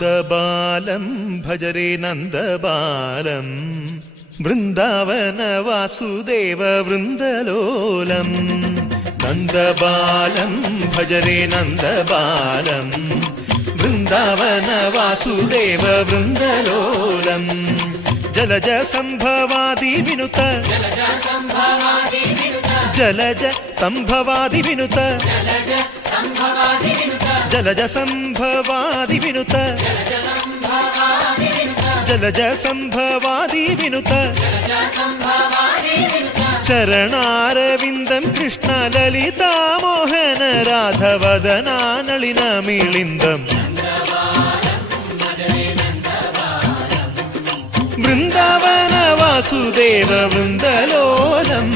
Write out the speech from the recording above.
നന്ദബാലം ഭജരേ നന്ദബാലം Vrindavana Vasudeva വൃന്ദലോലം. നന്ദബാലം ഭജരേ നന്ദബാലം Vrindavana Vasudeva വൃന്ദലോലം. Jalaja സംഭവാദി വിനുത Jalaja സംഭവാദി വിനുത Jalaja സംഭവാദി വിനുത Jalaja സംഭവാദി വിനുത ചരണാരവിന്ദം Krishna Lalita Mohana രാധവദനാനളിന മിളിന്ദം. Vrindavana Vasudeva വൃന്ദലോലം.